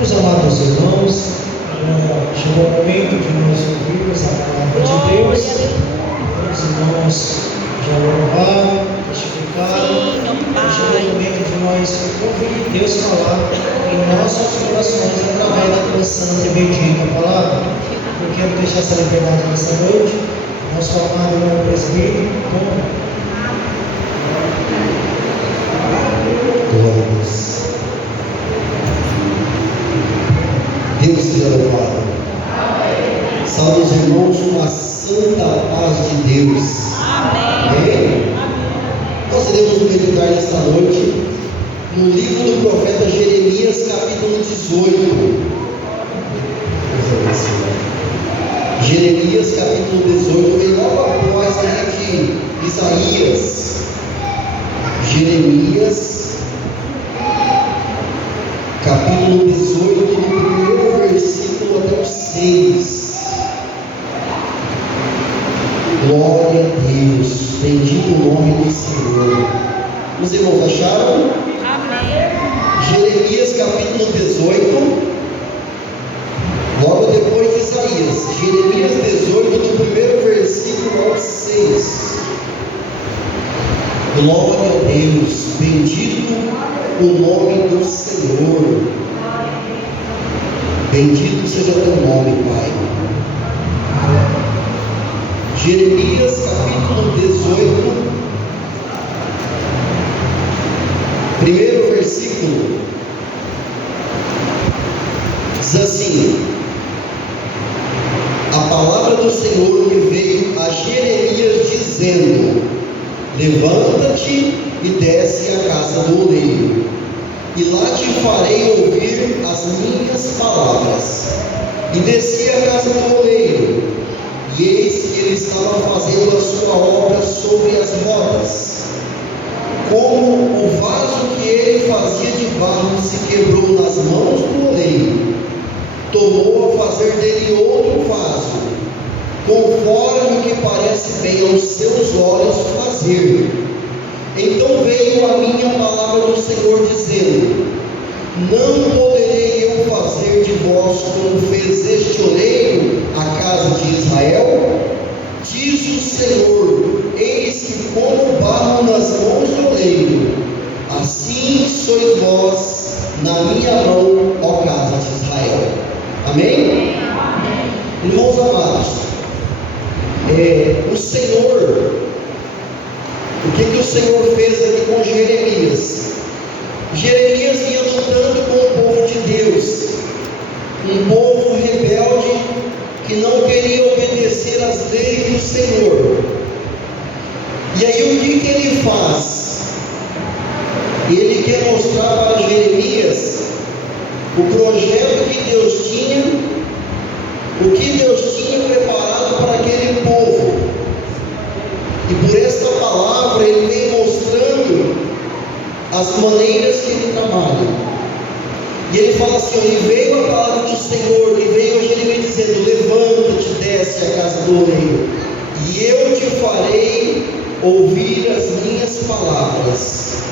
Meus amados irmãos, chegou o momento de nós ouvirmos a palavra de Deus. Os irmãos já louvaram, testificaram. Chegou o momento de nós ouvir Deus falar em nossos corações através da tua santa e bendita palavra. Eu quero deixar essa liberdade nessa noite. Nosso amado irmão presbítero, glória a Deus. Deus seja louvado. Salve os irmãos com a santa paz de Deus. Amém. Nós iremos meditar nesta noite no livro do profeta Jeremias, capítulo 18. Jeremias, capítulo 18, vem logo após de Isaías. Jeremias, capítulo 18, do primeiro versículo até o 6. Glória a Deus, bendito o nome do Senhor. Os irmãos acharam? Amém. Jeremias, capítulo 18, logo depois de Isaías. Jeremias 18, do primeiro versículo ao 6. Glória a Deus, bendito o nome do Senhor. Bendito seja o teu nome, Pai. Jeremias capítulo 18, primeiro versículo, diz assim: a palavra do Senhor me veio a Jeremias dizendo: levanta-te e desce à casa do oleiro, e lá te farei ouvir as minhas palavras. E desci à casa do oleiro, e eis que ele estava fazendo a sua obra sobre as rodas. Como o vaso que ele fazia de barro se quebrou nas mãos do oleiro, tomou a fazer dele outro vaso, conforme o que parece bem aos seus olhos fazer. Então veio a minha palavra do Senhor dizendo: não poderei eu fazer de vós como fez este oleiro a casa de Israel? Diz o Senhor: eis que como barro nas mãos do oleiro, assim sois vós na minha mão, ó casa de Israel. Amém? Amém. Irmãos amados, o Senhor, o que o Senhor fez aqui com Jeremias? Jeremias ia lutando com o povo de Deus, um povo rebelde que não queria obedecer às leis do Senhor. E aí o que ele faz? Ele quer mostrar para Jeremias o projeto que Deus tinha, o que Deus tinha preparado para aquele povo. E por esta palavra ele vem mostrando as maneiras que ele trabalha. E ele fala assim: e veio a palavra do Senhor, e veio a Jeremias dizendo: levanta-te, desce à casa do oleiro, e eu te farei ouvir as minhas palavras.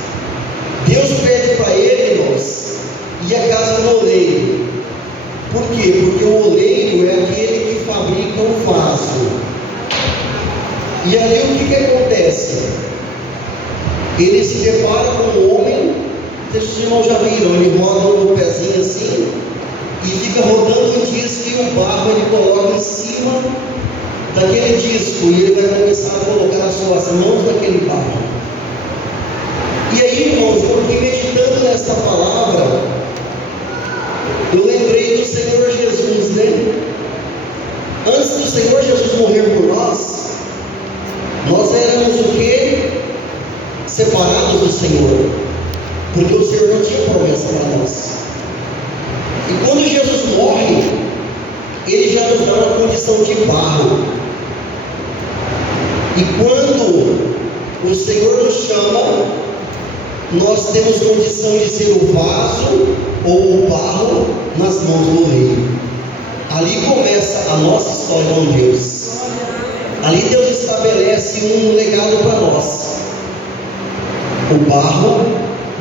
Deus pede para ele, irmãos, ir à casa do oleiro. Por quê? Porque o oleiro é aquele que fabrica o vaso. E ali o que acontece? Ele se depara com um homem, os irmãos já viram, ele roda o pezinho assim, e fica rodando um disco, e o barro ele coloca em cima daquele disco, e ele vai começar a colocar as suas mãos naquele barro. E aí, irmãos, eu fiquei meditando nessa palavra, eu lembrei do Senhor Jesus, né? Antes do Senhor Jesus morrer por nós éramos o quê? Separados do Senhor, porque o Senhor não tinha promessa para nós. E quando Jesus morre, Ele já nos dá uma condição de barro. E quando o Senhor nos chama, nós temos condição de ser o vaso ou o barro nas mãos do oleiro. Ali começa a nossa história com Deus. Ali Deus estabelece um legado para nós: o barro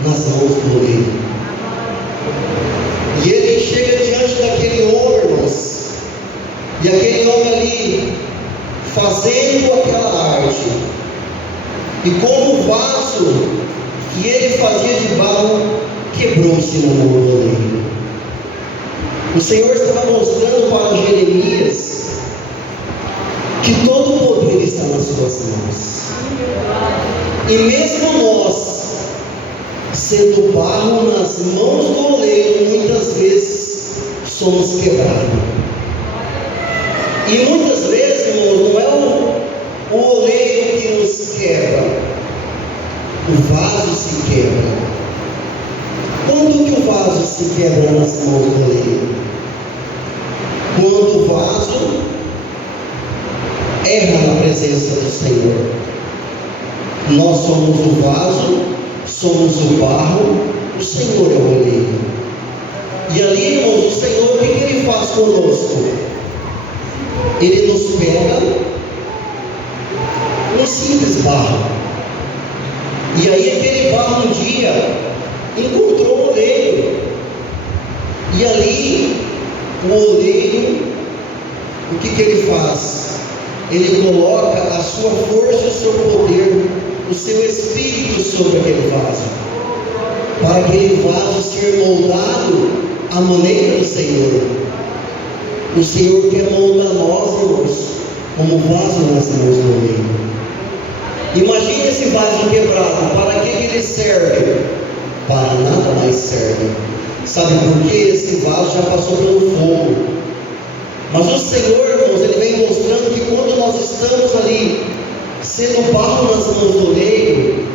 nas mãos do oleiro. E ele chega E aquele homem ali, fazendo aquela arte, e como o vaso que ele fazia de barro quebrou-se no mão do oleiro. O Senhor estava mostrando para Jeremias que todo o poder está nas suas mãos. E mesmo nós, sendo barro nas mãos do oleiro, muitas vezes somos quebrados. E muitas vezes, irmãos, não é o oleiro que nos quebra, o vaso se quebra. Quando que o vaso se quebra nas mãos do oleiro? Quando o vaso erra na presença do Senhor. Nós somos o vaso, somos o barro, o Senhor é o oleiro. E ali, irmãos, o Senhor, o que Ele faz conosco? Ele nos pega um simples barro. E aí aquele barro um dia encontrou o oleiro. E ali o oleiro, o que ele faz? Ele coloca a sua força, o seu poder, o seu espírito sobre aquele vaso, para aquele vaso ser moldado à maneira do Senhor. O Senhor quer moldar nós, irmãos, como vaso nas mãos do oleiro. Imagine esse vaso quebrado, para que ele serve? Para nada mais serve. Sabe por quê? Esse vaso já passou pelo fogo. Mas o Senhor, irmãos, Ele vem mostrando que quando nós estamos ali, sendo barro nas mãos do oleiro,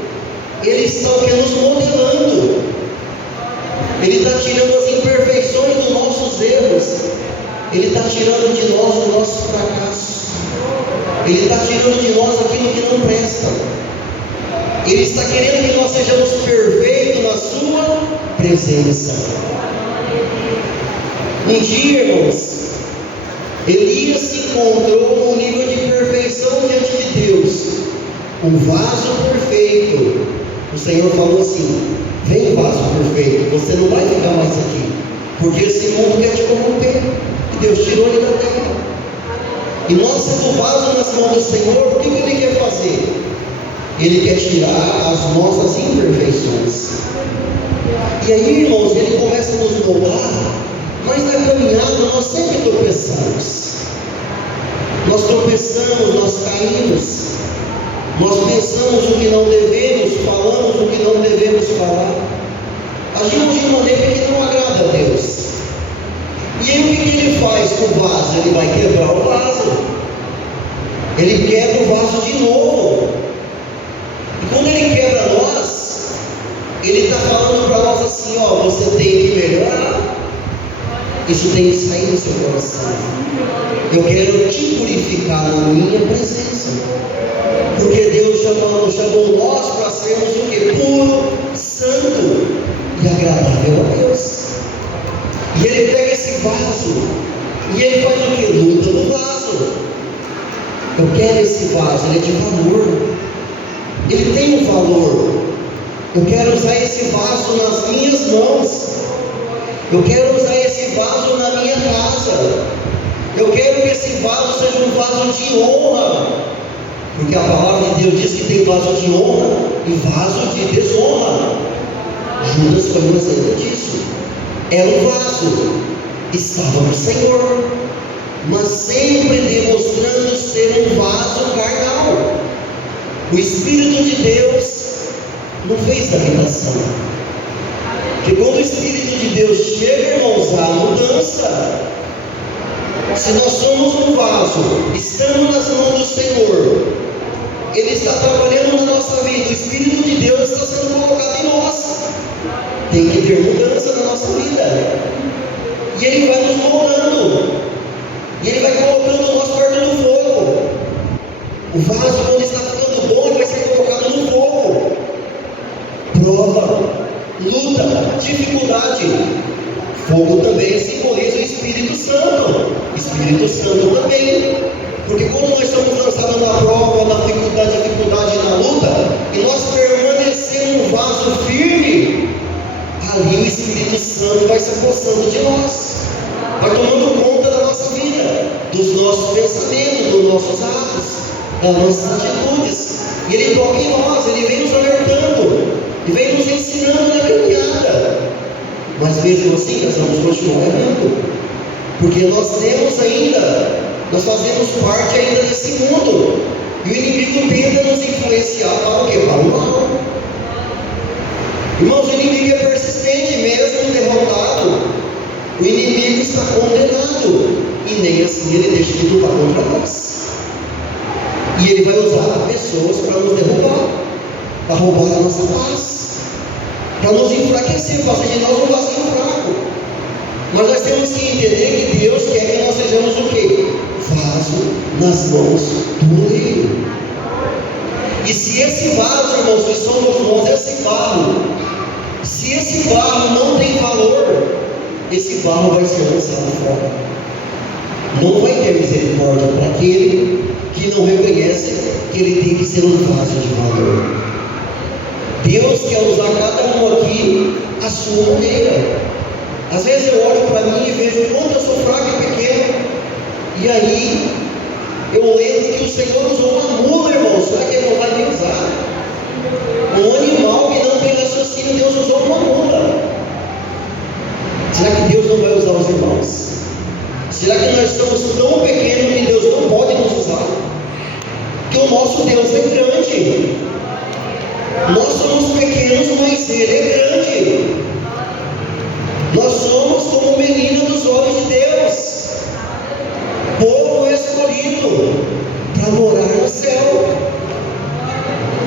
Ele está nos modelando. Ele está tirando as imperfeições dos nossos erros. Ele está tirando de nós os nossos fracassos. Ele está tirando de nós aquilo que não presta. Ele está querendo que nós sejamos perfeitos na sua presença. Um dia, irmãos, Elias se encontrou num nível de perfeição diante de Deus, um vaso perfeito. O Senhor falou assim: vem, vaso perfeito, você não vai ficar mais aqui, porque esse mundo quer te corromper. E Deus tirou ele da terra. E nós, sendo vaso nas mãos do Senhor, o que Ele quer fazer? Ele quer tirar as nossas imperfeições. E aí, irmãos, Ele começa a nos moldar, mas na caminhada nós sempre tropeçamos. Nós tropeçamos, nós caímos, nós pensamos o que não devemos, falamos o que não devemos falar, agimos de maneira que não agrada a Deus. E aí o que Ele faz com o vaso? Ele vai quebrar o vaso. Ele quebra o vaso de novo. E quando Ele quebra nós, Ele está falando para nós assim: ó, você tem que melhorar. Isso tem que sair do seu coração. Eu quero te purificar na minha presença. Porque Deus chamou nós para sermos o que? Puro, santo e agradável a Deus. E Ele pega esse vaso e Ele faz o que? Luta no vaso. Eu quero esse vaso, ele é de valor. Ele tem um valor. Eu quero usar esse vaso nas minhas mãos. Eu quero usar esse vaso na minha casa. Eu quero que esse vaso seja um vaso de honra. Porque a palavra de Deus diz que tem vaso de honra e vaso de desonra. Judas foi um exemplo disso. Era um vaso, estava no Senhor, mas sempre demonstrando ser um vaso carnal. O Espírito de Deus não fez habitação. Porque quando o Espírito de Deus chega, irmãos, há mudança. Se nós somos um vaso, estamos nas mãos do Senhor, Ele está trabalhando na nossa vida, o Espírito de Deus está sendo colocado em nós. Tem que ter mudança na nossa vida. E Ele vai nos moldando. E Ele vai colocando nós perto do fogo. O vaso, quando está ficando bom, ele vai ser colocado no fogo. Prova, luta, dificuldade. Fogo também simboliza o Espírito Santo. Espírito Santo também. Porque quando nós estamos lançados na prova, na dificuldade e na luta, e nós permanecemos um vaso firme, ali o Espírito Santo vai se apossando de nós, vai tomando conta da nossa vida, dos nossos nossos pensamentos, dos nossos atos, das nossas atitudes. E Ele toca em nós, Ele vem nos alertando, e vem nos ensinando na caminhada. Mas mesmo assim, nós vamos continuar errando, porque nós fazemos parte ainda desse mundo, e o inimigo tenta nos influenciar para o quê? Para o mal. Irmãos, o inimigo é persistente, mesmo derrotado, o inimigo está condenado, e nem assim ele deixa de lutar contra nós. E ele vai usar pessoas para nos derrubar, para roubar a nossa paz, para nos enfraquecer, fazer de nós um vazio fraco. Mas nós temos que entender que Deus quer que nós sejamos o quê? Vaso nas mãos do oleiro. E se esse vaso, irmãos, que somos nós, esse barro, se esse barro não tem valor, esse barro vai ser lançado fora. Não vai ter misericórdia para aquele que não reconhece que ele tem que ser um vaso de valor. Deus quer usar cada um aqui a sua maneira. Às vezes eu olho para mim e vejo o quanto eu sou fraco e pequeno, e aí eu lembro que o Senhor usou uma mula, irmão. Será que Ele não vai me usar? Um animal que não tem raciocínio, Deus usou uma mula. Será que Deus não vai usar os irmãos? Será que nós somos tão pequenos que Deus não pode nos usar? Que o nosso Deus é grande. Nós somos pequenos, mas Ele é grande. Nós somos como menina dos olhos de Deus, povo escolhido para morar no céu.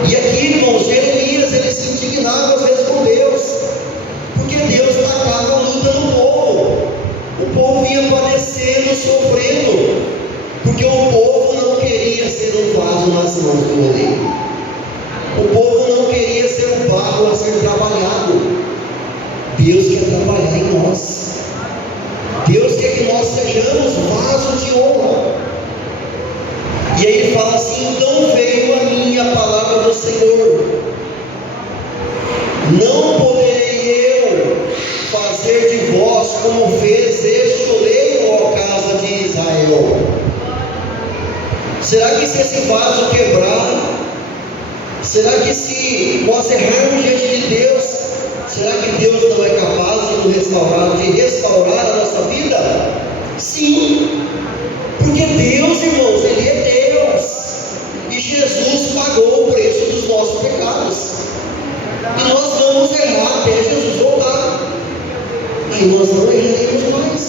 E aqui, irmãos, Jeremias, ele se indignava às vezes com Deus, porque Deus tacava a luta no povo. O povo vinha padecendo, sofrendo, porque o povo não queria ser um vaso nas mãos do oleiro. O povo não queria ser um barro a ser trabalhado. Deus quer trabalhar em nós. Deus quer que nós sejamos vasos de honra. E aí ele fala assim: então veio a mim a palavra do Senhor, não poderei eu fazer de vós como fez este oleiro, ó casa de Israel. Será que se esse vaso quebrar, será que se nós errarmos diante de Deus, será que Deus não é capaz de restaurar a nossa vida? Sim, porque Deus, irmãos, Ele é Deus, e Jesus pagou o preço dos nossos pecados, e nós vamos errar até Jesus voltar. Aí nós não erraremos mais,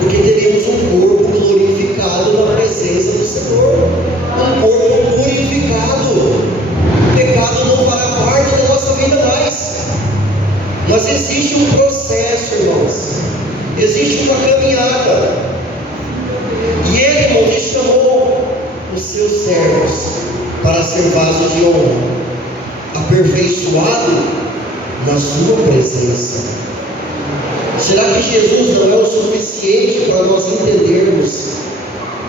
porque teremos um corpo glorificado na presença do Senhor, um corpo purificado. O pecado não fará parte da nossa vida mais. Mas existe um processo, irmãos, existe uma caminhada, e Ele, irmãos, chamou os seus servos para ser vasos de honra, aperfeiçoado na sua presença. Será que Jesus não é o suficiente para nós entendermos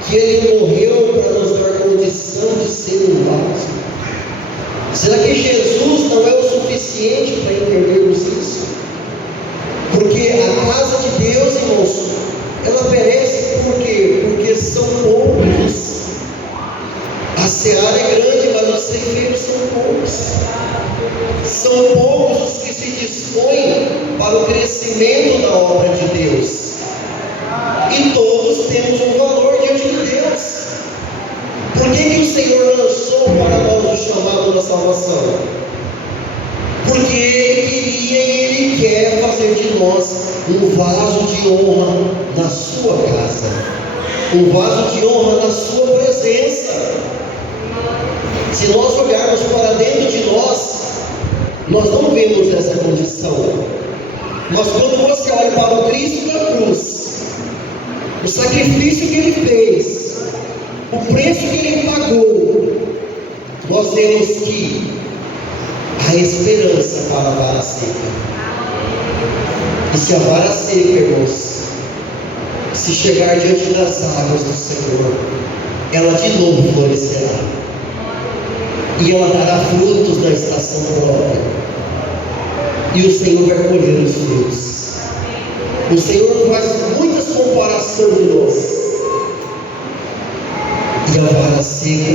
que Ele morreu para nos dar condição de ser um vaso? Será que Jesus não é o suficiente para entendermos isso? Porque a casa de Deus, irmãos, ela perece por quê? Porque são poucos. A seara é grande, mas os ceifeiros são poucos. São poucos os que se dispõem para o crescimento da obra de Deus. E todos temos um valor diante de Deus. Por que o Senhor lançou para nós o chamado da salvação? Porque Ele queria e Ele quer fazer de nós um vaso de honra na sua casa, um vaso de honra na sua presença. Se nós olharmos para dentro de nós não vemos essa condição. Mas quando você olha para o Cristo da cruz, o sacrifício que Ele fez, o preço que Ele pagou, nós temos que a esperança para a vara seca. E se a vara seca, irmãos, se chegar diante das águas do Senhor, ela de novo florescerá, e ela dará frutos na estação própria, e o Senhor vai colher os frutos. O Senhor faz muitas comparações de nós. e a vara seca,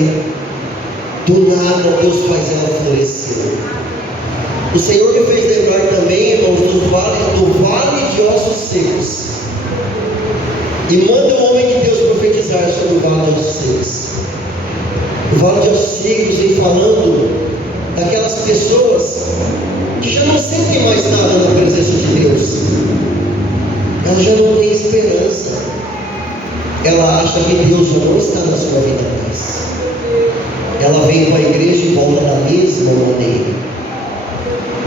do nada Deus faz ela florescer. O Senhor me fez lembrar também, irmãos, do vale de ossos secos. E manda o homem de Deus profetizar sobre o vale de ossos secos. O vale de ossos secos vem falando daquelas pessoas que já não sentem mais nada na presença de Deus. Ela já não tem esperança. Ela acha que Deus já não está na sua vida mais. Ela vem para a igreja e volta da mesma maneira.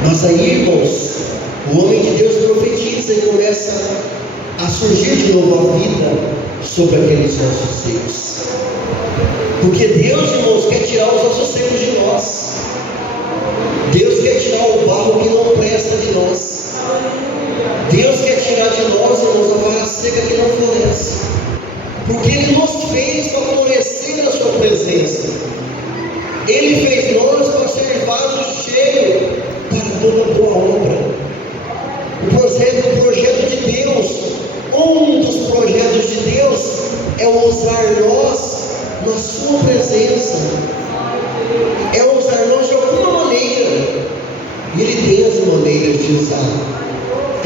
Mas aí, irmãos, o homem de Deus profetiza e começa a surgir de novo a vida sobre aqueles ossos secos. Porque Deus, irmãos, quer tirar os ossos secos de nós. Deus quer tirar o barro que não presta de nós. Deus quer tirar de nós, irmãos, a vara seca que não floresce. Porque Ele nos fez para florescer na Sua presença. Ele fez nós para ser vasos cheios para toda boa obra. O projeto de Deus, um dos projetos de Deus, é usar nós na Sua presença. É usar nós de alguma maneira. E Ele tem as maneiras de usar.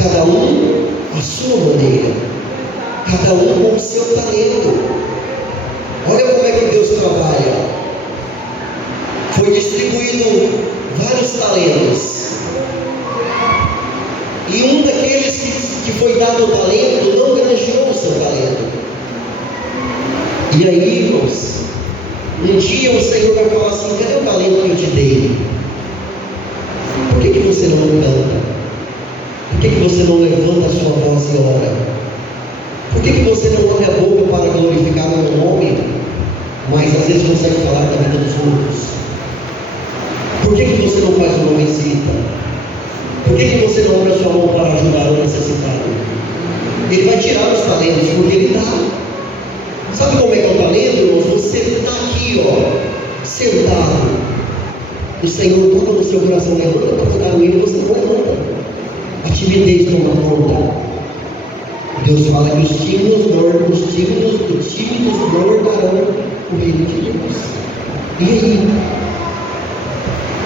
Cada um a sua maneira. Cada um com o seu talento. Olha como é que Deus trabalha. Foi distribuído vários talentos. E um daqueles que foi dado o talento não granjeou o seu talento. E aí, irmãos, um dia o Senhor vai falar assim: cadê o talento que eu te dei? Por que você não canta? Por que você não levanta a sua voz e ora? Por que você não abre a boca para glorificar o meu nome, mas às vezes consegue falar da vida dos outros? Por que você não faz uma visita? Por que você não abre a sua mão para ajudar o necessitado? Ele vai tirar os talentos porque Ele dá. Sabe como é que é o talento, irmãos? Você está aqui, sentado. O Senhor toca no seu coração, levanta para cantar no hino, você não levanta. A timidez toma conta. Deus fala que os tímidos não herdarão o reino de Deus. E aí?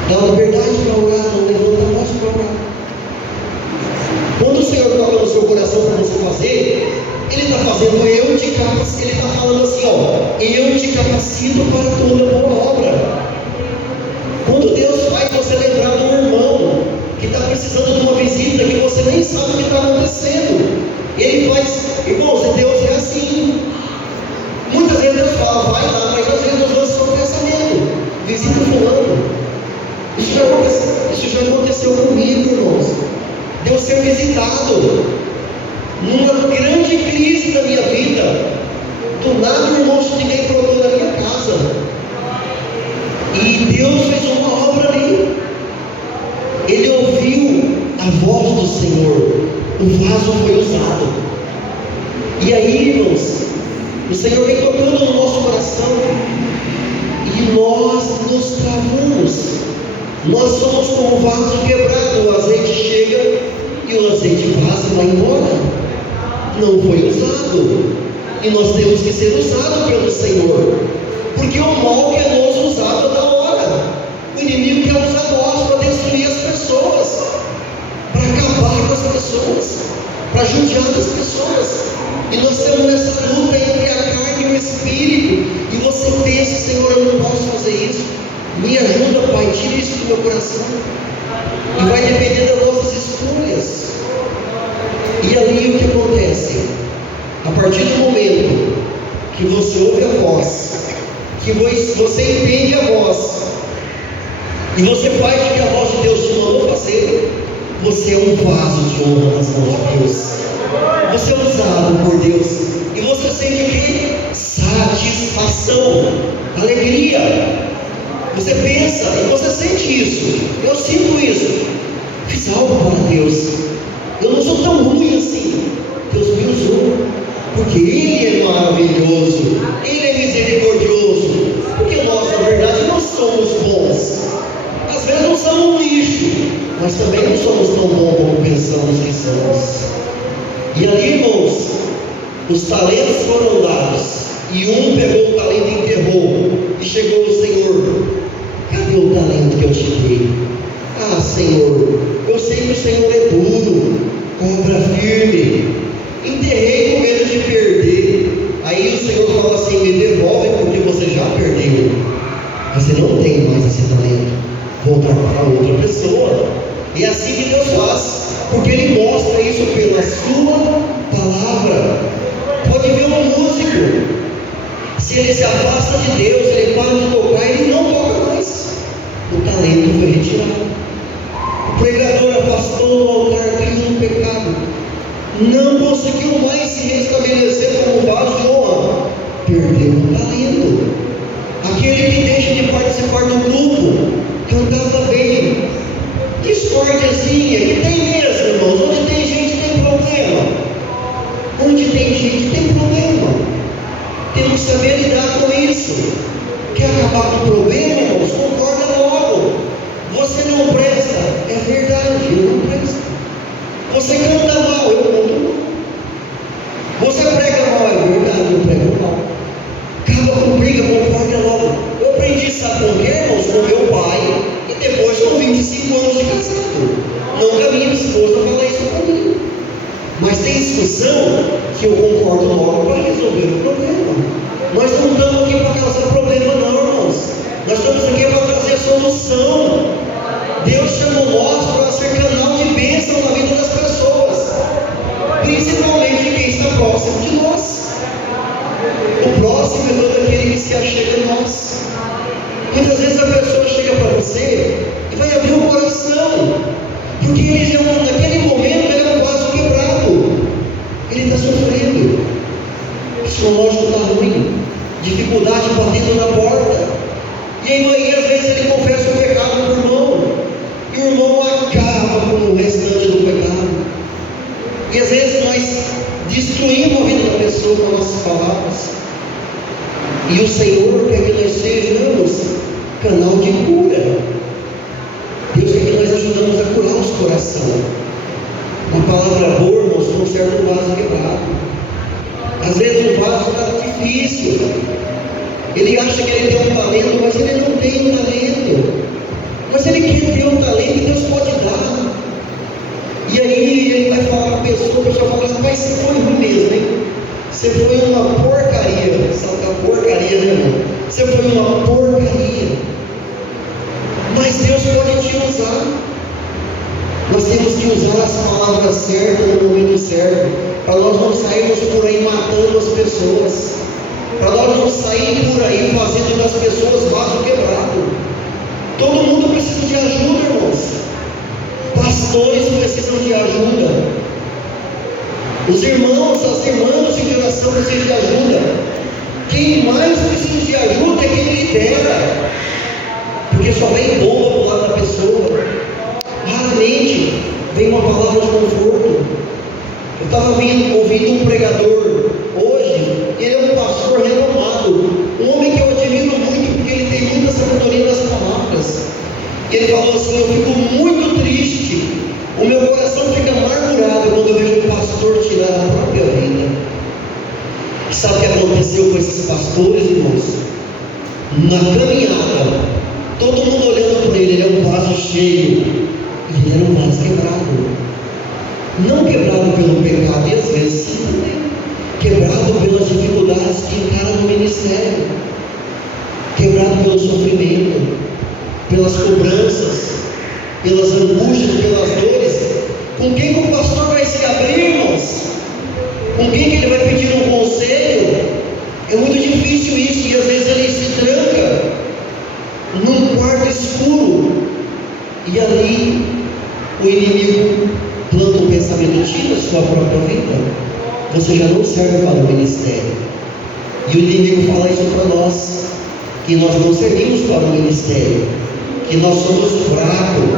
Dá liberdade para orar, não levanta a voz para orar. Quando o Senhor toca no seu coração para você fazer, Ele está fazendo Ele está falando assim, eu te capacito para toda boa obra. Quando Deus faz você lembrar de um irmão que está precisando de uma visita, que você nem sabe o que está acontecendo, Ele faz, irmãos, Deus é assim. Muitas vezes Deus fala, vai lá, mas às vezes Deus lança um pensamento, visita fulano. Isso já aconteceu comigo, irmãos. De eu ser visitado numa grande crise da minha vida. Do nada o irmão ninguém brotou na minha casa. E Deus fez uma obra ali. Ele ouviu a voz do Senhor. O vaso foi usado. E aí, irmãos, o Senhor vem tocando no nosso coração. E nós nos travamos. Nós somos como um vaso quebrado. O azeite chega e o azeite vaza e vai embora. Não foi usado. E nós temos que ser usados pelo Senhor. Porque o mal quer nos usar toda hora. O inimigo quer usar nós para destruir as pessoas, para acabar com as pessoas, para judiar das pessoas. E nós temos essa luta entre a carne e o espírito. E você pensa, Senhor, eu não posso fazer isso. Me ajuda, Pai, tira isso do meu coração. E vai depender das nossas escolhas. E ali o que acontece? A partir do momento que você ouve a voz, que você entende a voz, e você faz o que a voz de Deus te mandou fazer, você é um vaso de honra nas mãos de Deus. Você é usado por Deus. E você sente o quê? Satisfação, alegria. Você pensa e você sente isso. Eu sinto isso. Fiz algo para Deus. Eu não sou tão ruim assim. Deus me usou. Porque Ele é maravilhoso. Ele é misericordioso. Porque nós, na verdade, não somos bons. Às vezes não somos um lixo. Mas também não somos tão bons como pensamos que somos. E ali, irmãos, os talentos foram dados. E um pegou o talento e enterrou. E chegou o Senhor: cadê o talento que eu te dei? Ah, Senhor, eu sei que o Senhor é duro, cobra firme. Enterrei com medo de perder. Aí o Senhor fala assim: me devolve, porque você já perdeu. Você não tem mais esse talento. Voltar para outra pessoa. E é assim que Deus faz, porque Ele mostra isso pela sua palavra. Pode ver um músico, se ele se afasta de Deus, ele para de tocar, ele não toca mais. O talento foi retirado. O pregador afastou do altar, caiu no pecado, não conseguiu mais se restabelecer como vaso de honra, perdeu o talento. Aquele que deixa de participar do grupo, cantava bem, discórdiazinha, que tem mesmo, irmãos. Onde tem gente tem problema. Onde tem gente tem problema. Temos que saber lidar com isso. Quer acabar com o problema, irmãos? Concorda logo. Você não presta, é verdade, eu não presto. Você canta mal, eu canto mal. Você prega mal, é verdade, eu prego mal. Acaba com briga, concorda logo. Eu aprendi, sabe com quê, irmãos? Com meu pai, e depois com 25 anos de casado. Nunca minha esposa fala isso comigo. Mas tem discussão que eu concordo logo para resolver o problema. Nós não estamos aqui para causar problema, não, irmãos. Nós estamos aqui para trazer solução. Deus chamou nós para ser canal de bênção na vida das pessoas, principalmente de quem está próximo de nós. O próximo é todo aquele que se achega a nós. Muitas vezes a pessoa chega para você e vai abrir o coração, porque ele naquele momento ele é um vaso quebrado, ele está sofrendo, o psicológico está ruim, dificuldade batendo na porta, e aí às vezes ele confessa o pecado para o irmão, e o irmão acaba com o restante do pecado, e às vezes nós destruímos a vida da pessoa com nossas palavras, e o Senhor quer que nós sejamos canal de cura. Deus quer que nós ajudamos a curar os corações. Uma palavra boa, irmãos, conserta um vaso quebrado. Às vezes o vaso está difícil. Ele acha que ele tem um talento, mas ele não tem um talento. Mas ele quer ter um talento e Deus pode dar. E aí ele vai falar para a pessoa fala: rapaz, você foi ruim mesmo, hein? Você foi uma porcaria. Sabe que é porcaria, né, irmão? Você foi uma porcaria. Mas Deus pode te usar. Nós temos que usar as palavras certas no momento certo, para nós não sairmos por aí matando as pessoas, para nós não sairmos por aí fazendo das pessoas vaso quebrado. Todo mundo precisa de ajuda, irmãos. Pastores precisam de ajuda. Os irmãos, as irmãs em oração precisam de ajuda. Quem mais precisa de ajuda é quem lidera, porque só vem bomba do lado da pessoa. Raramente vem uma palavra de conforto. Eu estava ouvindo um pregador hoje. Ele é um pastor renomado, um homem que eu admiro muito, porque ele tem muita sabedoria das palavras. Ele falou assim: eu fico muito triste, o meu coração fica amargurado quando eu vejo um pastor tirar a própria vida. Sabe o que aconteceu com esses pastores, irmãos? Na caminhada, todo mundo olhando para ele, ele é um vaso cheio, e ele era um vaso quebrado. Não quebrado pelo pecado, e às vezes sim também, quebrado pelas dificuldades que encara no ministério, quebrado pelo sofrimento, pelas cobranças, pelas angústias, pelas dores. Com quem que o pastor vai se abrir, irmãos? Com quem que ele vai pedir um conselho? É muito difícil isso, e às vezes ele se tranca num quarto escuro, e ali o inimigo planta um pensamento: tira a sua própria vida, você já não serve para o ministério. E o inimigo fala isso para nós, que nós não servimos para o ministério, que nós somos fracos,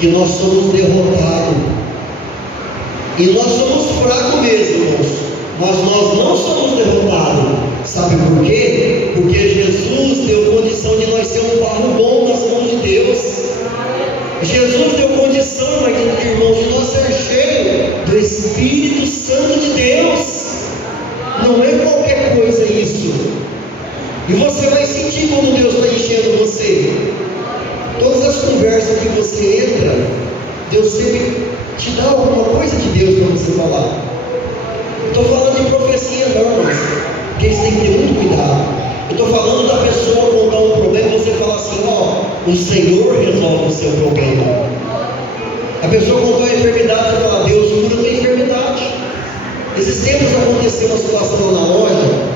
que nós somos derrotados. E nós somos fracos mesmo, irmãos, mas nós não somos derrotados. Sabe por quê? Porque Jesus deu condição de nós ser um barro bom nas mãos de Deus. Jesus deu condição, irmãos, de nós ser cheio do Espírito Santo de Deus. Não é qualquer coisa isso. o Senhor resolve o seu problema. A pessoa contou a enfermidade e fala: Deus cura a tua enfermidade. Esses tempos aconteceu uma situação lá na loja.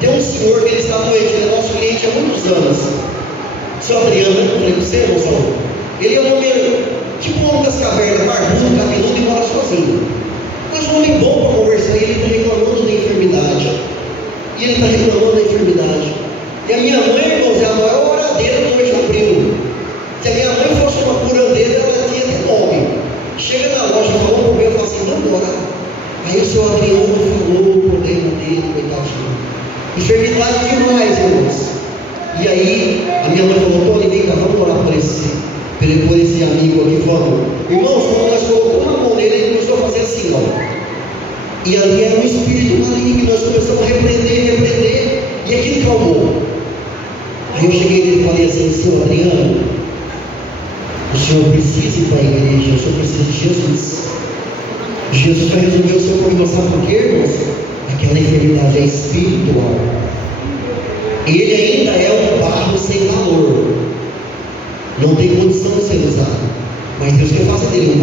Tem um senhor que ele está doente, ele é nosso cliente há muitos anos. O senhor Adriano, eu falei com você, irmão Saulo? Ele é um homem, tipo um homem das cavernas, barbudo, cabeludo e mora sozinho. Mas um homem bom para conversar, e ele está reclamando da enfermidade. E ele está reclamando da enfermidade. E a minha mãe, irmãos, é a maior oradeira do mês de abril. Se a minha mãe fosse uma curandeira, ela tinha até nome. Chega na loja, falou para eu falo assim: vamos embora. Aí o senhor Adriano falou o problema dele, coitadinho. Enfermidade demais, irmãos. E aí a minha mãe falou: Tony, vem cá, vamos orar por esse amigo aqui, vamos. Irmãos, quando nós colocamos a mão nele, ele começou a fazer assim, ó. E ali era um espírito maligno, nós começamos a repreender, e aquilo calmou. Aí eu cheguei nele e falei assim: senhor Adriano, o senhor precisa ir para a igreja, o senhor precisa de Jesus. Jesus vai resolver o seu problema, sabe por quê, irmãos? Aquela enfermidade é espiritual. Ele ainda é um barro sem valor, não tem condição de ser usado, mas Deus quer fazer dele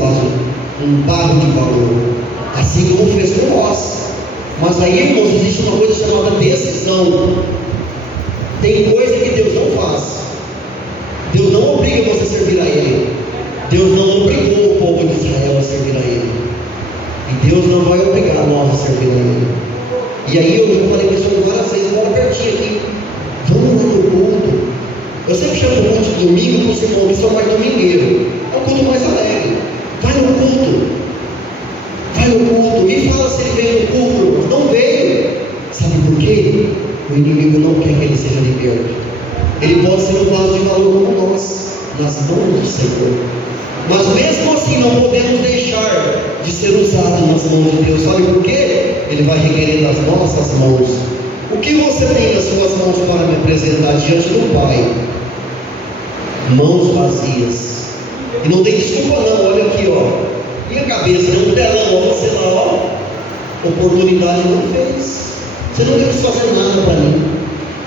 um barro de valor, assim como fez com nós. Mas aí, irmãos, existe uma coisa chamada decisão. Tem coisa que Deus não faz. Deus não obriga você a servir a Ele. Deus não obrigou o povo de Israel a servir a Ele, e Deus não vai obrigar nós a servir a Ele. E aí eu já falei com isso várias vezes, mora pertinho aqui, vamos lá no culto. Eu sempre chamo o culto de domingo para os irmãos que são mais domingueiros. É o culto mais alegre. Vai no culto. Vai no culto. Me fala se ele veio no culto. Não veio. Sabe por quê? O inimigo não quer que ele seja liberto. Ele pode ser um vaso de valor como nós, nas mãos do Senhor. Mas mesmo assim não podemos deixar de ser usado nas mãos de Deus. Sabe por quê? Ele vai requerer das nossas mãos. O que você tem nas suas mãos para me apresentar diante do Pai? Mãos vazias. E não tem desculpa não, olha aqui, ó. Minha cabeça, deu um telão, ó, você lá, ó. Oportunidade não fez. Você não quis fazer nada para mim.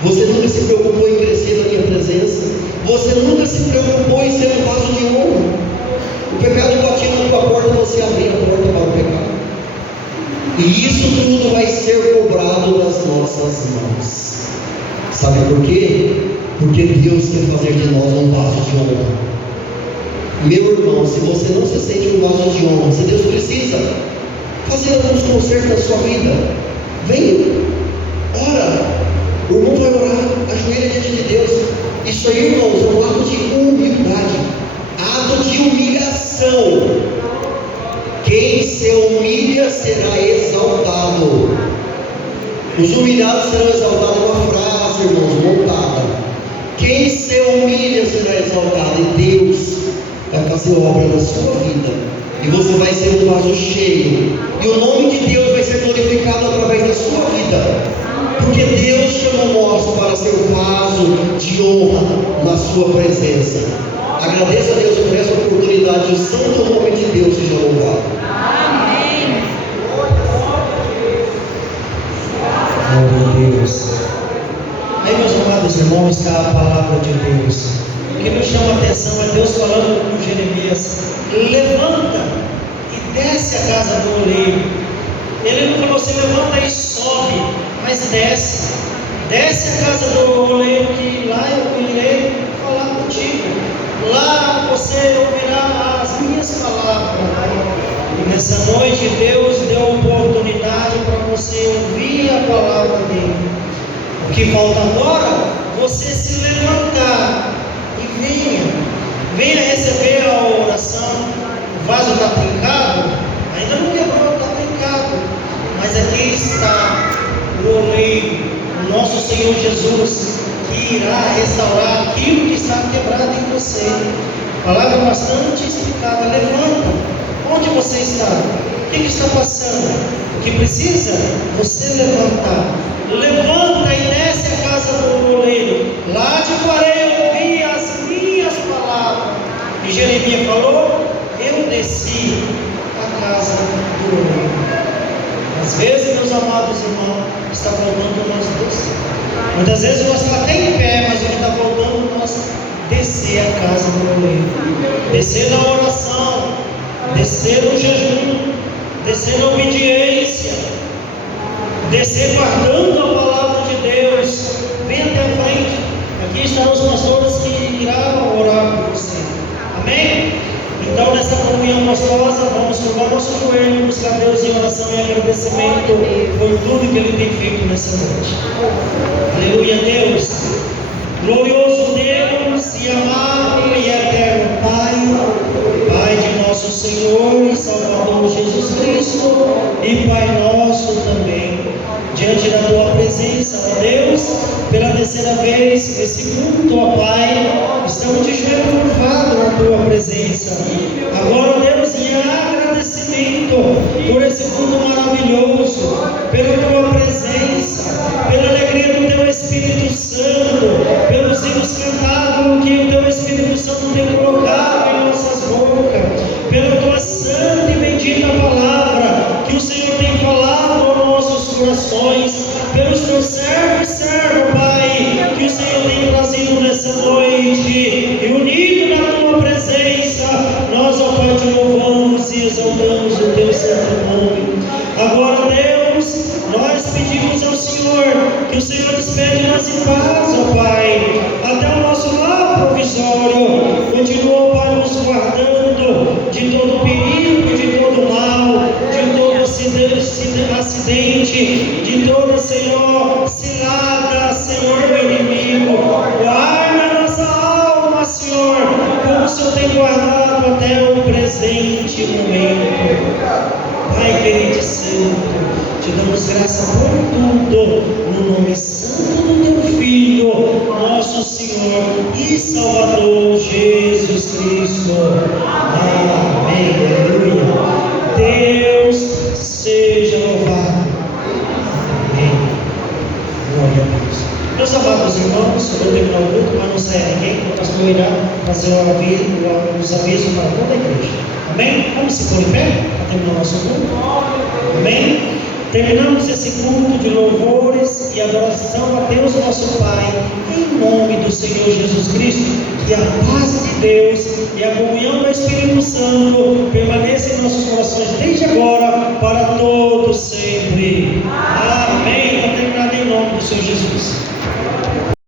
Você nunca se preocupou em crescer na minha presença. Você nunca se preocupou em ser um vaso de honra. O pecado batia na tua porta, você abria a porta para o pecado. E isso tudo vai ser cobrado das nossas mãos. Sabe por quê? Porque Deus quer fazer de nós um vaso de honra. Meu irmão, se você não se sente um vaso de honra, se Deus precisa fazer alguns consertos na sua vida, venha, ora. O irmão vai orar, ajoelha diante de Deus. Isso aí, irmãos, é um ato de humildade, ato de humilhação. Quem se humilha será exaltado. Os humilhados serão exaltados. É uma frase, irmãos, montada. Quem se humilha será exaltado. E Deus vai fazer obra na sua vida. E você vai ser um vaso cheio. E o nome de Deus vai ser glorificado através da sua vida. Porque Deus chamou nós para ser vaso de honra na sua presença. Agradeça a Deus por essa oportunidade. O santo nome de Deus seja louvado. Amém. Glória a Deus. Aí, meus amados irmãos, está a palavra de Deus. O que nos chama a atenção é Deus falando com Jeremias: levanta e desce a casa do oleiro. Ele não falou assim: levanta e sobe, mas desce. Desce a casa do oleiro, que lá eu irei falar contigo. Lá você ouvirá as minhas palavras. E nessa noite Deus deu oportunidade para você ouvir a palavra dele. O que falta agora? Você se levantar e venha receber a oração. O vaso está trincado? Ainda não quebrou, está trincado. Mas aqui está o oleiro, o nosso Senhor Jesus, que irá restaurar aquilo que está quebrado em você. Palavra bastante explicada. Levanta. Onde você está? O que está passando? O que precisa? Você levantar. Levanta e desce a casa do oleiro. Lá te farei ouvir as minhas palavras. E Jeremias falou: eu desci a casa do oleiro. Às vezes, meus amados irmãos, está faltando nós descer. Muitas vezes nós estamos até em pé, mas o que está faltando nós descer a casa descer na oração, descer no jejum, descer na obediência, descer guardando a palavra de Deus, vem até a frente. Aqui estão os pastores que irão orar por você. Amém? Então, nessa comunhão gostosa, vamos curvar nosso joelho, buscar Deus em oração e agradecimento por tudo que Ele tem feito nessa noite. Aleluia, Deus. Glorioso Deus e amado e eterno Pai, Pai de nosso Senhor e Salvador Jesus Cristo e Pai nosso também, diante da Tua presença, ó Deus, pela terceira vez nesse culto, ó Pai, estamos de joelho curvado na Tua presença. Agora, ó Deus, em agradecimento por esse culto maravilhoso, pela Tua presença, pela alegria do Teu Espírito Santo, pelos hinos cantados que o Teu Espírito Santo tem colocado em nossas bocas, pela Tua santa e bendita palavra que o Senhor tem falado aos nossos corações, pelos Teus servos e servas, Pai, que o Senhor tem trazido nessa noite, e unido na Tua presença, nós, ó Pai, Te louvamos e exaltamos o Teu santo nome. Agora, Deus, nós pedimos ao Senhor que o Senhor despede-nos em paz, ó Pai, até o nosso lar provisório. Continua, Pai, nos guardando de todo perigo, de todo mal, de todo acidente, de toda, Senhor, cilada, Senhor, do inimigo. Guarda nossa alma, Senhor, como o Senhor tem guardado até o presente momento. Pai querido e santo, te damos graça por tudo, no nome santo do Teu Filho, nosso Senhor e Salvador Jesus Cristo. Amém. Aleluia. Deus seja louvado. Amém. Glória a Deus. Meus amados irmãos, eu vou terminar o culto, mas não saia ninguém, o pastor irá fazer os avisos para toda a igreja. Amém? Vamos se pôr em pé para terminar o nosso culto. Amém? Terminamos esse culto de louvores e adoração a Deus nosso Pai, em nome do Senhor Jesus Cristo. Que a paz de Deus e a comunhão do Espírito Santo permaneça em nossos corações desde agora, para todos sempre. Amém. Está terminado em nome do Senhor Jesus.